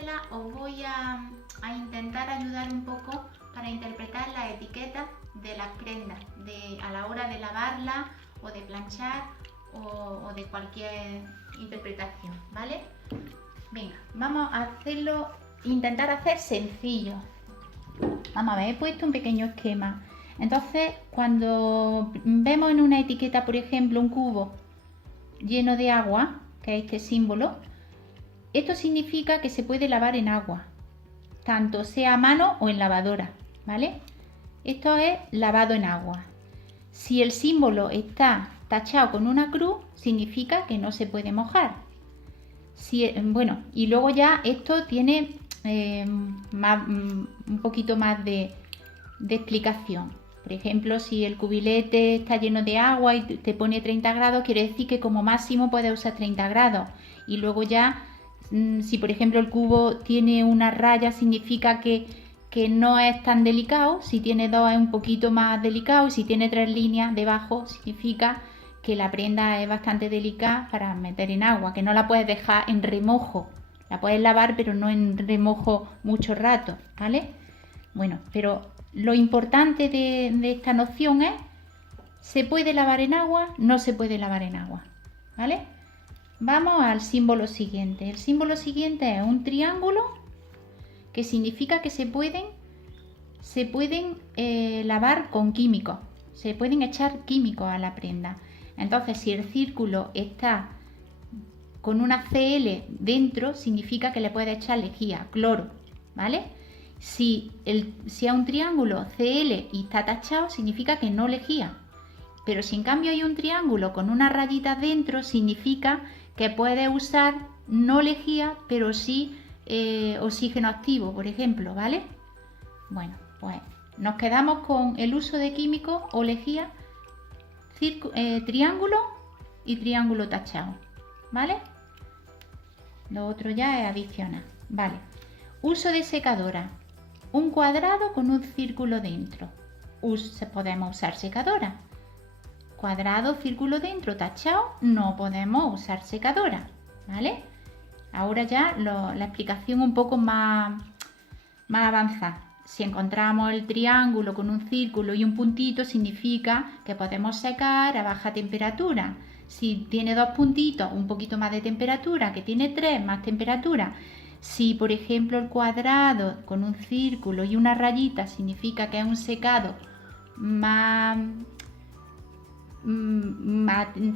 tela os voy a intentar ayudar un poco para interpretar las etiquetas de las prendas a la hora de lavarla o de planchar o de cualquier interpretación, ¿vale? Venga, vamos a hacerlo, intentar hacer sencillo. Vamos a ver, he puesto un pequeño esquema. Entonces, cuando vemos en una etiqueta, por ejemplo, un cubo lleno de agua, que es este símbolo, esto significa que se puede lavar en agua, tanto sea a mano o en lavadora, ¿vale? Esto es lavado en agua. Si el símbolo está tachado con una cruz, significa que no se puede mojar. Bueno, y luego ya esto tiene un poquito más de explicación. Por ejemplo, si el cubilete está lleno de agua y te pone 30 grados, quiere decir que como máximo puedes usar 30 grados. Y luego ya, si por ejemplo el cubo tiene una raya, significa que no es tan delicado. Si tiene 2 es un poquito más delicado. Y si tiene 3 líneas debajo, significa que la prenda es bastante delicada para meter en agua, que no la puedes dejar en remojo. La puedes lavar, pero no en remojo mucho rato, ¿vale? Bueno, pero lo importante de esta noción es: ¿se puede lavar en agua? No se puede lavar en agua, ¿vale? Vamos al símbolo siguiente. El símbolo siguiente es un triángulo, que significa que se pueden lavar con químicos, se pueden echar químicos a la prenda. Entonces, si el círculo está con una Cl dentro, significa que le puedes echar lejía, cloro, ¿vale? Si a un triángulo Cl y está tachado, significa que no lejía. Pero si en cambio hay un triángulo con unas rayitas dentro, significa que puedes usar no lejía, pero sí oxígeno activo, por ejemplo, ¿vale? Bueno, pues nos quedamos con el uso de químicos o lejía, triángulo y triángulo tachado, ¿vale? Lo otro ya es adicional, ¿vale? Uso de secadora. Un cuadrado con un círculo dentro. Podemos usar secadora. Cuadrado, círculo dentro, tachado, no podemos usar secadora, ¿vale? Ahora ya la explicación un poco más avanzada. Si encontramos el triángulo con un círculo y un puntito, significa que podemos secar a baja temperatura. Si tiene 2 puntitos, un poquito más de temperatura, que tiene 3, más temperatura. Si, por ejemplo, el cuadrado con un círculo y una rayita significa que es un secado más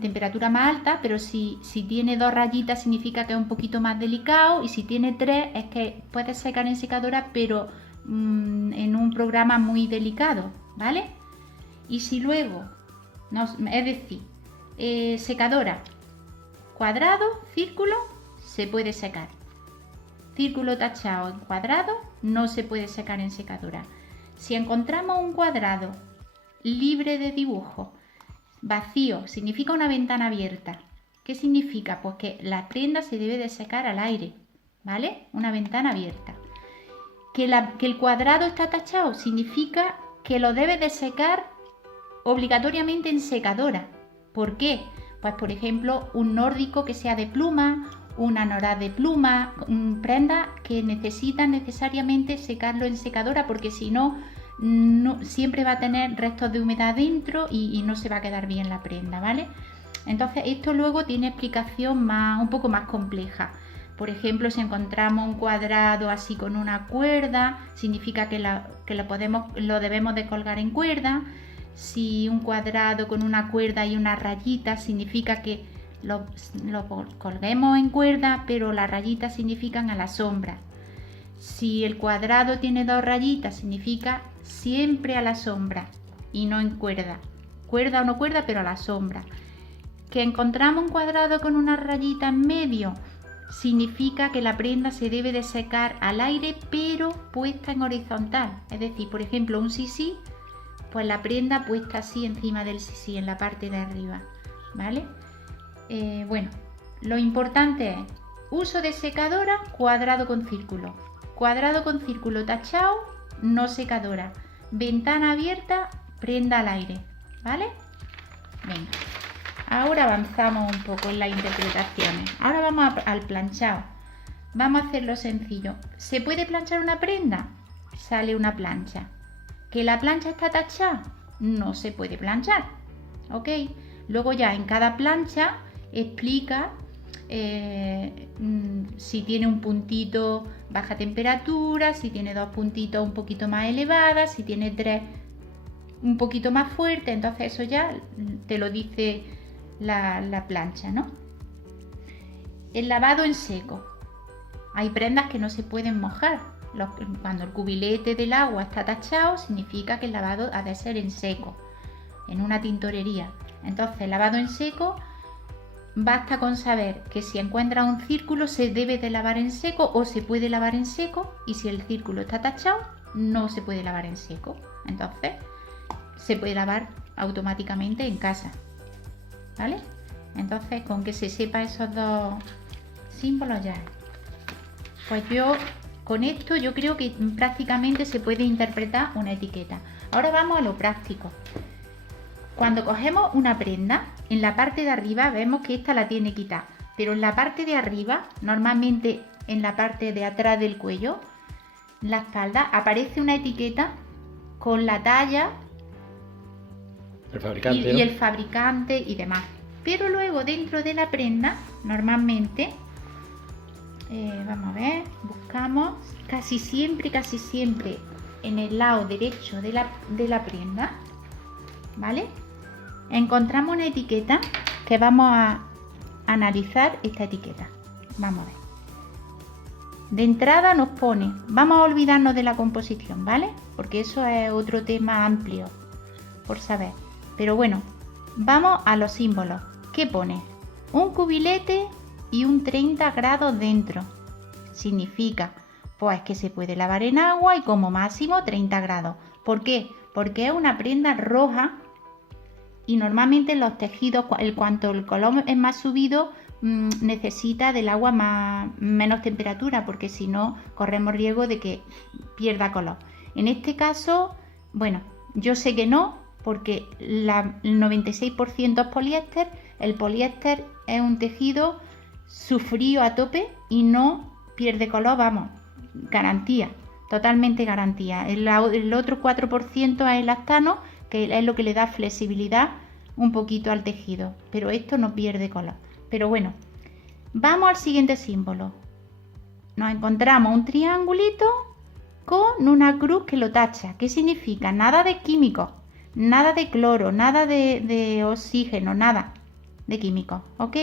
temperatura más alta, pero si tiene 2 rayitas significa que es un poquito más delicado, y si tiene 3 es que puedes secar en secadora, pero en un programa muy delicado, ¿vale? Y si luego, es decir, secadora, cuadrado, círculo, se puede secar. Círculo tachado en cuadrado no se puede secar en secadora. Si encontramos un cuadrado libre de dibujo, vacío, significa una ventana abierta. ¿Qué significa? Pues que la prenda se debe de secar al aire, ¿vale? Una ventana abierta. Que el cuadrado está tachado significa que lo debes de secar obligatoriamente en secadora. ¿Por qué? Pues por ejemplo, un nórdico que sea de pluma, una anorak de pluma, prenda que necesitan necesariamente secarlo en secadora, porque si no, siempre va a tener restos de humedad dentro y no se va a quedar bien la prenda, ¿vale? Entonces esto luego tiene explicación un poco más compleja. Por ejemplo, si encontramos un cuadrado así con una cuerda, significa que lo debemos de colgar en cuerda. Si un cuadrado con una cuerda y una rayita, significa que lo colguemos en cuerda, pero las rayitas significan a la sombra. Si el cuadrado tiene 2 rayitas, significa siempre a la sombra y no en cuerda. Cuerda o no cuerda, pero a la sombra. Que encontramos un cuadrado con una rayita en medio, significa que la prenda se debe de secar al aire, pero puesta en horizontal. Es decir, por ejemplo, un sisí, pues la prenda puesta así encima del sisí, en la parte de arriba, ¿vale? Bueno, lo importante es uso de secadora, cuadrado con círculo. Cuadrado con círculo tachado, no secadora. Ventana abierta, prenda al aire, ¿vale? Venga. Ahora avanzamos un poco en las interpretaciones. Ahora vamos al planchado. Vamos a hacerlo sencillo. ¿Se puede planchar una prenda? Sale una plancha. ¿Que la plancha está tachada? No se puede planchar. ¿Ok? Luego ya en cada plancha explica si tiene un puntito baja temperatura, si tiene 2 puntitos un poquito más elevadas, si tiene 3 un poquito más fuerte. Entonces eso ya te lo dice la plancha, ¿no? El lavado en seco. Hay prendas que no se pueden mojar. Cuando el cubilete del agua está tachado, significa que el lavado ha de ser en seco, en una tintorería. Entonces, el lavado en seco, basta con saber que si encuentra un círculo se debe de lavar en seco o se puede lavar en seco, y si el círculo está tachado no se puede lavar en seco. Entonces, se puede lavar automáticamente en casa, ¿vale? Entonces, con que se sepa esos dos símbolos ya. Pues con esto yo creo que prácticamente se puede interpretar una etiqueta. Ahora vamos a lo práctico. Cuando cogemos una prenda, en la parte de arriba vemos que esta la tiene quitada, pero en la parte de arriba, normalmente en la parte de atrás del cuello, la espalda, aparece una etiqueta con la talla, el fabricante, y el fabricante y demás. Pero luego dentro de la prenda, normalmente, vamos a ver, buscamos casi siempre en el lado derecho de la prenda, ¿vale? Encontramos una etiqueta que vamos a analizar. Esta etiqueta, vamos a ver. De entrada nos pone, vamos a olvidarnos de la composición, ¿vale? Porque eso es otro tema amplio por saber. Pero bueno, vamos a los símbolos. ¿Qué pone? Un cubilete y un 30 grados dentro. Significa, pues, que se puede lavar en agua y como máximo 30 grados. ¿Por qué? Porque es una prenda roja y normalmente los tejidos, cuanto el color es más subido, necesita del agua menos temperatura, porque si no corremos riesgo de que pierda color. En este caso, bueno, yo sé que no, porque el 96% es poliéster. El poliéster es un tejido sufrido a tope y no pierde color, vamos, garantía, totalmente garantía. El otro 4% es elastano, que es lo que le da flexibilidad un poquito al tejido, pero esto no pierde color. Pero bueno, vamos al siguiente símbolo. Nos encontramos un triangulito con una cruz que lo tacha. ¿Qué significa? Nada de químicos, nada de cloro, nada de oxígeno, nada de químicos, ¿ok?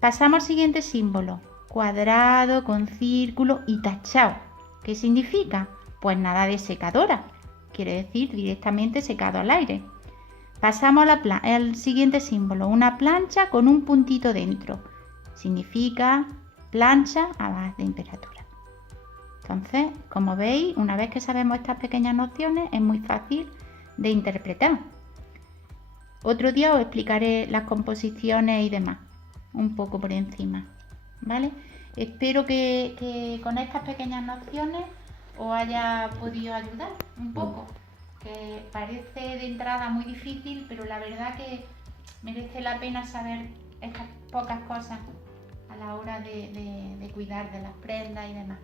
Pasamos al siguiente símbolo. Cuadrado con círculo y tachado. ¿Qué significa? Pues nada de secadora. Quiere decir directamente secado al aire. Pasamos al siguiente símbolo. Una plancha con un puntito dentro. Significa plancha a baja temperatura. Entonces, como veis, una vez que sabemos estas pequeñas nociones, es muy fácil de interpretar. Otro día os explicaré las composiciones y demás, un poco por encima, ¿vale? Espero que con estas pequeñas nociones os haya podido ayudar un poco, que parece de entrada muy difícil, pero la verdad que merece la pena saber estas pocas cosas a la hora de cuidar de las prendas y demás.